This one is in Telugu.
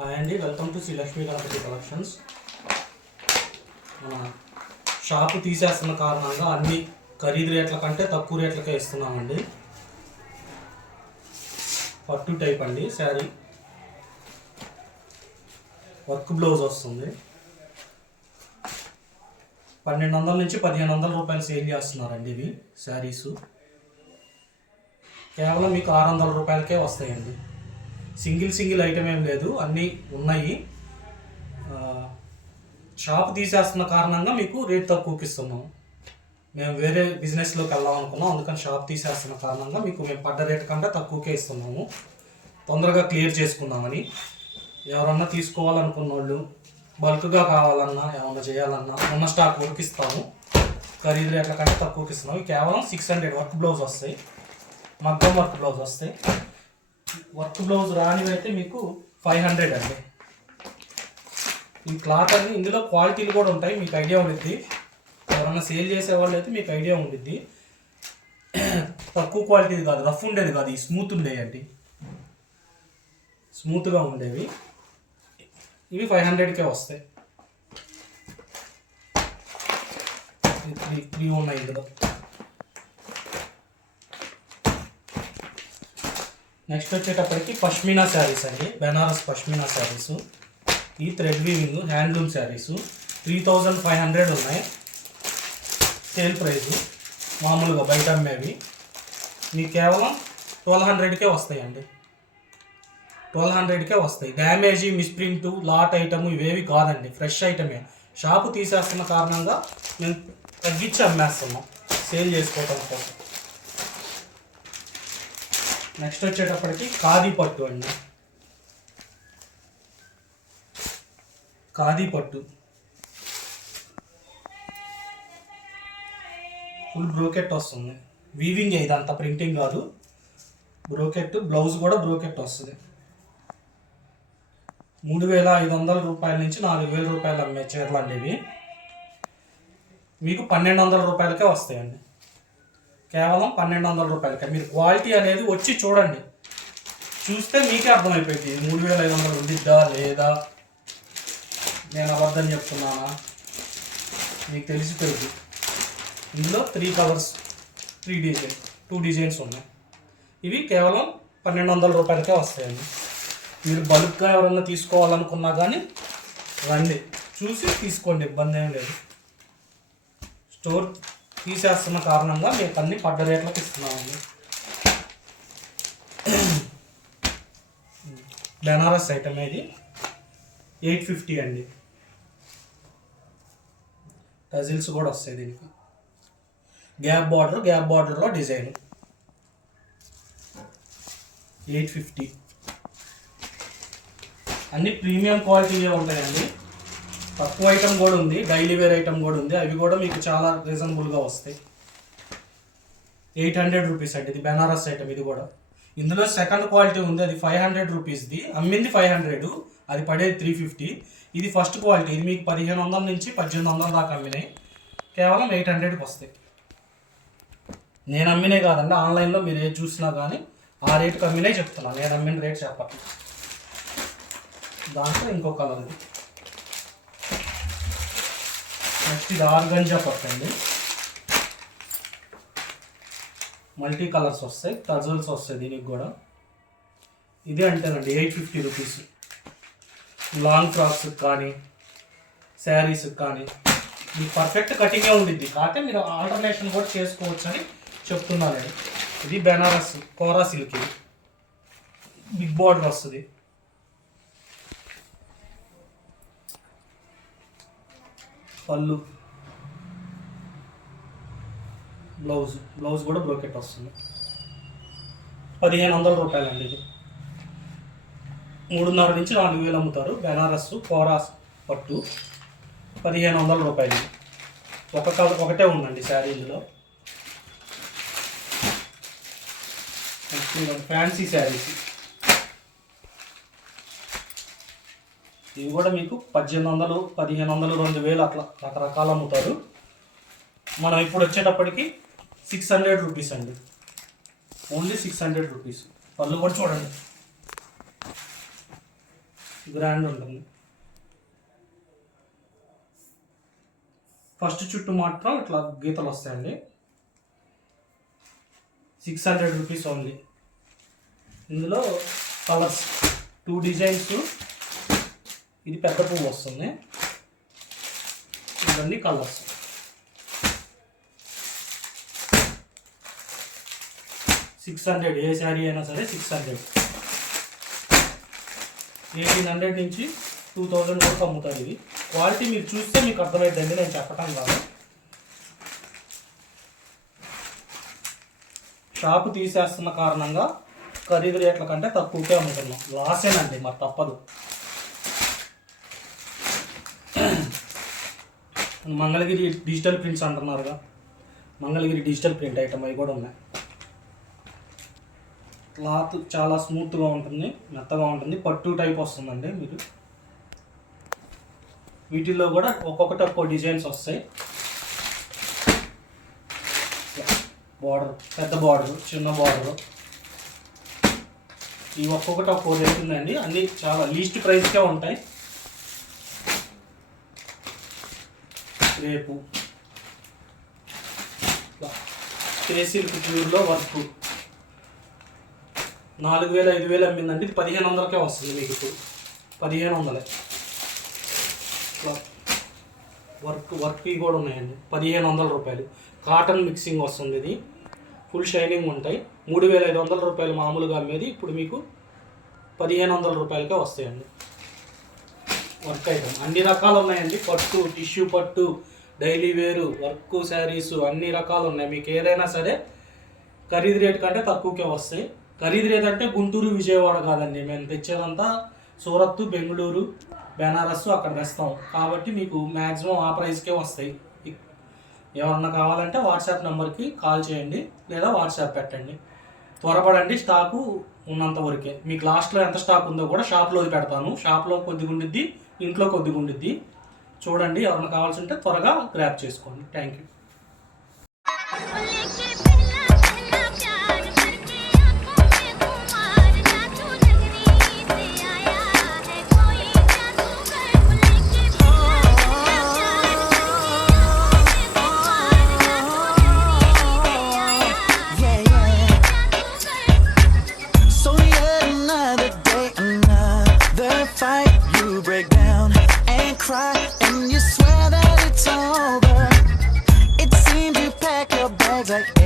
హాయ్ అండి, welcome to Sri Lakshmi Ganapathi collections. మన షాపు తీసేస్తున్న కారణంగా అన్ని ఖరీదు రేట్ల కంటే తక్కువ రేట్లకే ఇస్తున్నామండి. పట్టు టైప్ అండి శారీ, వర్క్ బ్లౌజ్ వస్తుంది. 1200 నుంచి 1500 రూపాయలు సేల్ చేస్తున్నారండి. ఇవి శారీసు కేవలం మీకు 600 రూపాయలకే వస్తాయండి. సింగిల్ ఐటమ్ ఏం లేదు, అన్నీ ఉన్నాయి. షాప్ తీసేస్తున్న కారణంగా మీకు రేట్ తక్కువకి ఇస్తున్నాం. మేము వేరే బిజినెస్లోకి వెళ్దాం అనుకున్నాం, అందుకని షాప్ తీసేస్తున్న కారణంగా మీకు మేము పడ్డ రేట్ కంటే తక్కువకే ఇస్తున్నాము. తొందరగా క్లియర్ చేసుకుందామని. ఎవరన్నా తీసుకోవాలనుకున్న వాళ్ళు, బల్క్గా కావాలన్నా, ఏమన్నా చేయాలన్నా ఉన్న స్టాక్ వరకు ఇస్తాము. ఖరీదు రేట్ల కంటే తక్కువకి ఇస్తున్నాము. కేవలం 600 వర్క్ బ్లౌజ్ వస్తాయి, మగ్గం వర్క్ బ్లౌజ్ వస్తాయి. వర్క్ బ్లౌజ్ రానివి అయితే మీకు 500 అండి. ఈ క్లాత్ అన్ని ఇందులో క్వాలిటీలు కూడా ఉంటాయి, మీకు ఐడియా ఉండిద్ది. ఎవరైనా సేల్ చేసేవాళ్ళు అయితే మీకు ఐడియా ఉండిద్ది. తక్కువ క్వాలిటీది కాదు, రఫ్ ఉండేది కాదు, ఈ స్మూత్ ఉండేవి, స్మూత్గా ఉండేవి. ఇవి 500కే వస్తాయి. త్రీ ఉన్నాయి ఇందులో. నెక్స్ట్ వచ్చేటప్పటికి పష్మీనా శారీస్ అండి, బెనారస్ పష్మీనా శారీసు. ఈ థ్రెడ్ వీవింగ్ హ్యాండ్లూమ్ శారీసు 3500 ఉన్నాయి సేల్ ప్రైజు. మామూలుగా బయట అమ్మేవి మీకు కేవలం 1200కే వస్తాయండి. 1200కే వస్తాయి. డ్యామేజీ, మిస్ప్రింటు, లాట్ ఐటము ఇవేవి కాదండి, ఫ్రెష్ ఐటమే. షాపు తీసేస్తున్న కారణంగా మేము తగ్గించి అమ్మేస్తున్నాం సేల్ చేసుకోవటం కోసం. నెక్స్ట్ వచ్చేటప్పటికి ఖాదీ పట్టు అండి. ఖాదీ పట్టు ఫుల్ బ్రోకెట్ వస్తుంది. వీవింగ్ ఇదంతా ప్రింటింగ్ కాదు, బ్రోకెట్. బ్లౌజ్ కూడా బ్రోకెట్ వస్తుంది. 3500 రూపాయల నుంచి 4000 రూపాయలు అమ్మే చీరలు అండి ఇవి. మీకు 1200 రూపాయలకే వస్తాయండి. కేవలం 1200 రూపాయలకే. మీరు క్వాలిటీ అనేది వచ్చి చూడండి, చూస్తే మీకే అర్థమైపోయింది 3500 ఉండిద్దా లేదా, నేను అబద్ధం చెప్తున్నానా మీకు తెలిసిపోయింది. ఇందులో 3 కలర్స్, 2 డిజైన్స్ ఉన్నాయి. ఇవి కేవలం 1200 రూపాయలకే వస్తాయండి. మీరు బల్క్గా ఎవరన్నా తీసుకోవాలనుకున్నా కానీ రండి, చూసి తీసుకోండి, ఇబ్బంది ఏం లేదు. స్టోర్ తీసేస్తున్న కారణంగా మీకు అన్ని పడ్డ రేట్లకు ఇస్తున్నామండి. బెనారస్ ఐటమ్ ఇది 850 అండి. టజిల్స్ కూడా వస్తాయి దీనికి. గ్యాప్ బార్డర్లో డిజైన్ 850. అన్ని ప్రీమియం క్వాలిటీయే ఉంటాయండి. తక్కువ ఐటమ్ కూడా ఉంది, డైలీ వేర్ ఐటమ్ కూడా ఉంది. అవి కూడా మీకు చాలా రీజనబుల్గా వస్తాయి. 800 రూపీస్ అండి ఇది బెనారస్ ఐటమ్. ఇది కూడా ఇందులో సెకండ్ క్వాలిటీ ఉంది, అది 500 రూపీస్ది. అమ్మింది 500, అది పడేది 350. ఇది ఫస్ట్ క్వాలిటీ, ఇది మీకు 1500 నుంచి 1800 దాకా అమ్మినాయి. కేవలం 800కి వస్తాయి. నేను అమ్మినే కాదండి, ఆన్లైన్లో మీరు ఏది చూసినా కానీ ఆ రేటుకి అమ్మినే చెప్తున్నాను, నేను అమ్మిన రేట్ చెప్పట్లేదు. దాంట్లో ఇంకో కలర్ ఇది. నెక్స్ట్ ఇది ఆర్గంజా పట్టు అండి. మల్టీ కలర్స్ వస్తాయి, టజల్స్ వస్తాయి దీనికి కూడా. ఇది అంటేనండి 850 రూపీస్. లాంగ్ ఫ్రాక్స్కి కానీ శారీస్కి కానీ మీకు పర్ఫెక్ట్ కటింగే ఉండిద్ది. కాకపోతే మీరు ఆల్టర్నేషన్ కూడా చేసుకోవచ్చు అని చెప్తున్నానండి. ఇది బెనారస్ కోరా సిల్క్, బిగ్ బార్డర్ వస్తుంది. పళ్ళు, బ్లౌజ్ కూడా బ్రోకెట్ వస్తుంది. 1500 రూపాయలు అండి ఇది. 3,500 నుంచి 4,000 అమ్ముతారు. బెనారస్ కోరా పట్టు 1500 రూపాయలు. ఒకటే ఉందండి శారీ ఇందులో. ఫ్యాన్సీ శారీస్ ఇవి కూడా మీకు 1800, 1500, 2000 అట్లా రకరకాలు అమ్ముతారు. మనం ఇప్పుడు వచ్చేటప్పటికి 600 రూపీస్ అండి, ఓన్లీ 600 రూపీస్. పళ్ళు కూడా చూడండి, గ్రాండ్ ఉంటుంది. ఫస్ట్ చుట్టూ మాత్రం ఇట్లా గీతలు వస్తాయండి. 600 రూపీస్ ఓన్లీ. ఇందులో కలర్స్ 2 డిజైన్స్. ఇది పెద్ద పువ్వు వస్తుంది. ఇవన్నీ కలర్స్. 600. ఏ శారీ అయినా సరే 600. 1800 నుంచి 2000 వరకు అమ్ముతారు. ఇది క్వాలిటీ మీరు చూస్తే మీకు అర్థమైందండి, నేను చెప్పటం కాదు. షాపు తీసేస్తున్న కారణంగా ఖరీదు రేట్ల కంటే తక్కువకే అమ్ముతున్నాం. లాసేనండి, మరి తప్పదు. మంగళగిరి డిజిటల్ ప్రింట్స్ అంటున్నారుగా, మంగళగిరి డిజిటల్ ప్రింట్ ఐటమ్ అవి కూడా ఉన్నాయి. క్లాత్ చాలా స్మూత్గా ఉంటుంది, మెత్తగా ఉంటుంది. పట్టు టైప్ వస్తుందండి. మీరు వీటిల్లో కూడా ఒక్కొక్కటి ఒక్కో డిజైన్స్ వస్తాయి. బార్డర్, పెద్ద బార్డర్, చిన్న బార్డర్, ఇవి ఒక్కొక్కటి ఒక్కో రేట్ ఉందండి. అన్నీ చాలా లీస్ట్ ప్రైస్కే ఉంటాయి. రేపు సిల్క్ ప్యూర్లో వర్క్ 4000 5000 అమ్మిందండి. ఇది 1500కే వస్తుంది మీకు. ఇప్పుడు 1500. వర్క్ ఇవి కూడా ఉన్నాయండి. 1500 రూపాయలు. కాటన్ మిక్సింగ్ వస్తుంది. ఇది ఫుల్ షైనింగ్ ఉంటాయి. 3500 రూపాయలు మామూలుగా అమ్మేది ఇప్పుడు మీకు 1500 రూపాయలకే వస్తాయండి. వర్క్ ఐటమ్ అన్ని రకాలు ఉన్నాయండి. పట్టు, టిష్యూ పట్టు, డైలీ వేరు, వర్క్ శారీస్ అన్ని రకాలు ఉన్నాయి. మీకు ఏదైనా సరే ఖరీదు రేట్ కంటే తక్కువకే వస్తాయి. ఖరీదు రేట్ అంటే గుంటూరు, విజయవాడ కాదండి. మేము తెచ్చేదంతా సూరత్, బెంగళూరు, బెనారస్ అక్కడ తెస్తాం. కాబట్టి మీకు మ్యాక్సిమం ఆ ప్రైస్కే వస్తాయి. ఎవరన్నా కావాలంటే వాట్సాప్ నెంబర్కి కాల్ చేయండి లేదా వాట్సాప్ పెట్టండి. త్వరపడండి, స్టాకు ఉన్నంత వరకే. మీకు లాస్ట్లో ఎంత స్టాక్ ఉందో కూడా షాప్లో పెడతాను. షాప్లో కొద్దిగా ఉండిద్ది, ఇంట్లో కొద్దిగా ఉండిద్ది. చూడండి, ఎవరైనా కావాల్సి ఉంటే త్వరగా గ్రాప్ చేసుకోండి. Thank you. And you swear that it's over. It seems you pack your bags like